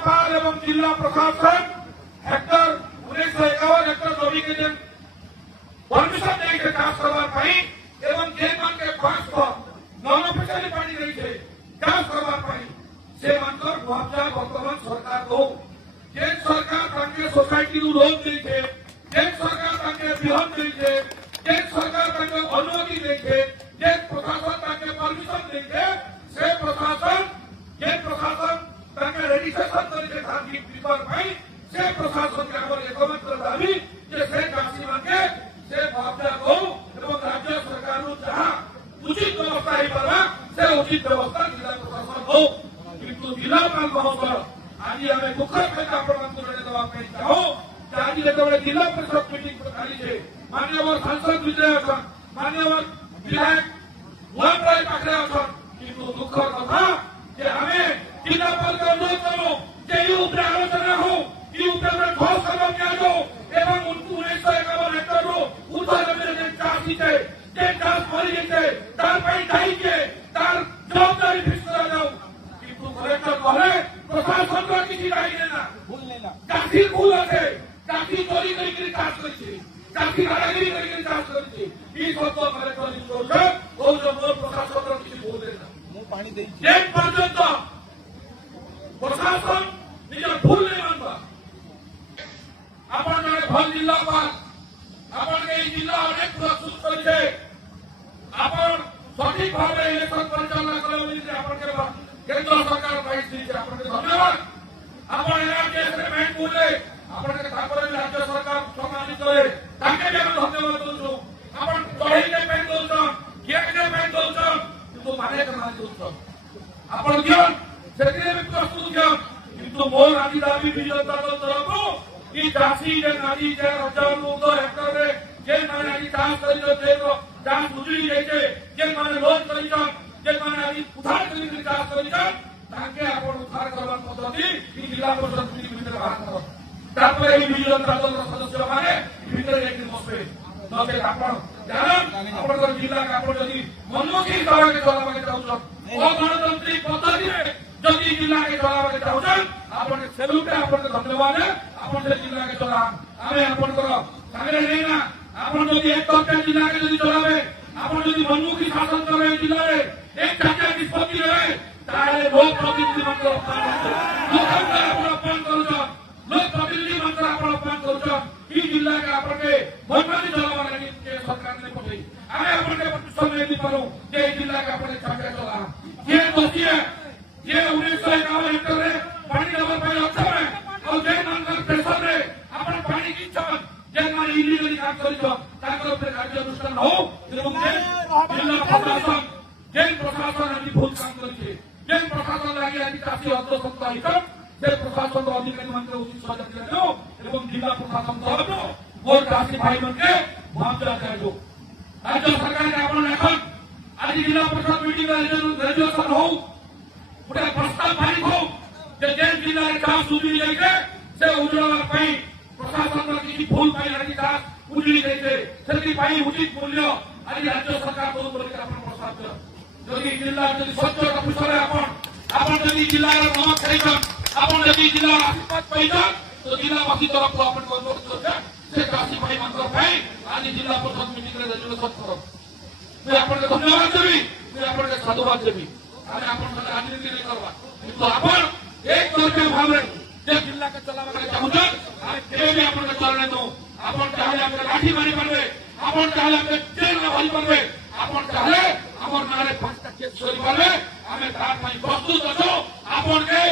जिलापाल एवं जिला प्रशासन हेक्टर 1951 हेक्टर जमी के परमिशन नहीं चाष करने एवं जे मान के फास्ट नॉन ऑफिशियली पानी नहीं थे चाष करने से मानकर मुआवजा वर्तमान सरकार को जे सरकार तांके सोसाइटी नु लोन नहीं थे जे सरकार तांके बिहन नहीं थे जे सरकार तांके अनुमति नहीं थे जे प्रशासन तांके परमिशन नहीं थे से प्रशासन जे प्रशासन तांके रजिस्ट्रेशन करके थाकी पेपर भाई से प्रशासन के हमर एकमात्र दाबी जे से चाषी मांगे से मुआवजा को एवं राज्य सरकार नु जहां उचित व्यवस्था ही करवा से उचित व्यवस्था जिला प्रशासन हो किंतु जिलापाल महोदय आज आम दुखर सहित आपको जणाई चाहो आज जो जिला परिषद मीटिंग चली माननीय सांसद विजय अछन माननीय विधायक गुलाम राय पाखे अछन किंतु दुखर कथा जे हमें जिलापाल का अनुरोध करो जे ये ऊपर आलोचना हो ये ऊपर ठोस कदम लिया एवं उनको 1951 हेक्टर उद्धार करने चाषी थे जे चाष मरी गए तार पाई दायी के तार जवाबदारी फिक्स करा जाओ किंतु कलेक्टर कहले प्रशासन को किसी दायी लेना भूल लेना चाषी भूल আছে चाषी चोरी करके चाष करছে चाषी दादागिरी करके चाष करছে ई सब कलेक्टर করছে ও যে প্রশাসন কিছু ভুল দেনা মু পানি দেইছি যে পর্যন্ত প্রশাসন নিজের ভুল নেই মানবা আপন জনে ভাল জিল্লাপাল আপন এই জিল্লা অনেক প্রস্তুত করেছে আপন সঠিক ভাবে ইলেকশন পরিচালনা করে বলে আপনাকে কেন্দ্র সরকার বাইশ দিয়েছে আপনাকে ধন্যবাদ আপন এলাকায় এগ্রিমেন্ট বলে আপনাকে তারপরে রাজ্য সরকার সম্মানিত করে তাকে আমি ধন্যবাদ দউছো আপন চড়াইকে পেন দউছো কেকে পেন দউছো কিন্তু মানে কেন দউছো আপন জ্ঞান সেদিকে আমি প্রস্তুত জ্ঞান কিন্তু মোর আদি দাবি বিজয় দল তরফ এই চাষী যে নারী যে হাজার হেক্টর রে যে মানে আদি চাষ করিল যে চাষ বুঝি যাইছে যে মানে লোন করিছ যে মানে আদি উদ্ধার করি চাষ করিছ তাকে আপন উদ্ধার করবার পদ্ধতি এই জেলা পরিষদ ভিতরে বাহার কর তারপরে এই বিজয় দল সদস্য মানে ভিতরে একদিন বসবে নচে আপন জানেন আপনাদের জেলাকে আপন যদি মনমুখী সভাকে চলাবাকে চাহুছেন অগণতান্ত্রিক পদ্ধতিরে যদি জেলাকে চলাবাকে চাহুছেন আপনাকে সেলুটে আপনাকে ধন্যবাদ আপন যে জেলাকে চলান আমি আপনাদের সামনে নেই না আপন যদি এক তরফে জেলাকে যদি চলাবে আপন যদি মনমুখী শাসন করে এই জেলায় এক চারটা নিষ্পত্তি রয়ে তাহলে লোক প্রতিনিধি মন্ত্র অপমান করছেন লোক প্রতিনিধি মন্ত্র আপনার অপমান করছেন এই জেলাকে আপনাকে বর্তমানে চলাবার সরকার ने पठाई আমি আপনাকে সময় দিতে পারো যে এই জেলাকে আপনাকে চাকরি চলান যে দোষী যে 1951 হেক্টরে পানি দেওয়ার পাই অক্ষম और जे मानकर प्रेशर रे अपन पानी की छन जे मान इलीगली काम करिछ ताकर ऊपर कार्यानुष्ठान हो एवं जे प्रशासन आदि बहुत काम करिছে जे प्रशासन लागि आदि काफी अग्रसर आइछन से प्रशासन रो अधिकारी मानकर उचित सजा दियो एवं जिला प्रशासन तहत और चाषी भाई मन के मुआवजा दियो राज्य सरकार के अपन এখন आज जिला परिषद मीटिंग रेजोल्यूशन हो पूरा प्रस्ताव पारित हो जे जिला चाष उजड़ी जाइए से उजड़ार प्रशासन किसी भूल आज चाष उजड़ी जाइए से उचित मूल्य आज राज्य सरकार को प्रस्ताव जदि जिला स्वच्छ अफिसर आपन जिलार नमक खाइछन आपन जिलार आशीर्वाद पाइछन तो जिलावासी तरफ अनुरोध करछे से चाषी भाई मानकर आज जिला परिषद मीटिंग रेजोल्यूशन करो मैं आपको धन्यवाद देवी मैं आपको साधुवाद देवी आमे आपन राजनीति नहीं करवा किंतु आपन एक तौर भाव जे जिला के चलावा चाहूछन आमे केबे आपन के चलने दो आपन चाहे आपके लाठी मारी परबे आपन चाहे आपके जेल में भरी परबे आपन चाहे हमर नारे पांचटा केस छोरी परबे आमे तार पई प्रस्तुत अछो आपन के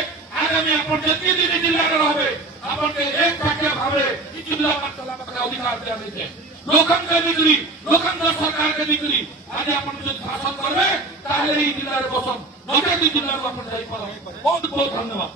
आगामी आपन जति दिन जिला रे रहबे आपन के एक पाके भावे ई जिला में चलावा के अधिकार दिया नहीं है लोकन के बिक्री लोकन सरकार के बिक्री आज आपन जो शासन करबे ताहले ई जिला रे बसन नके जिला रे आपन जाई पारो बहुत बहुत धन्यवाद।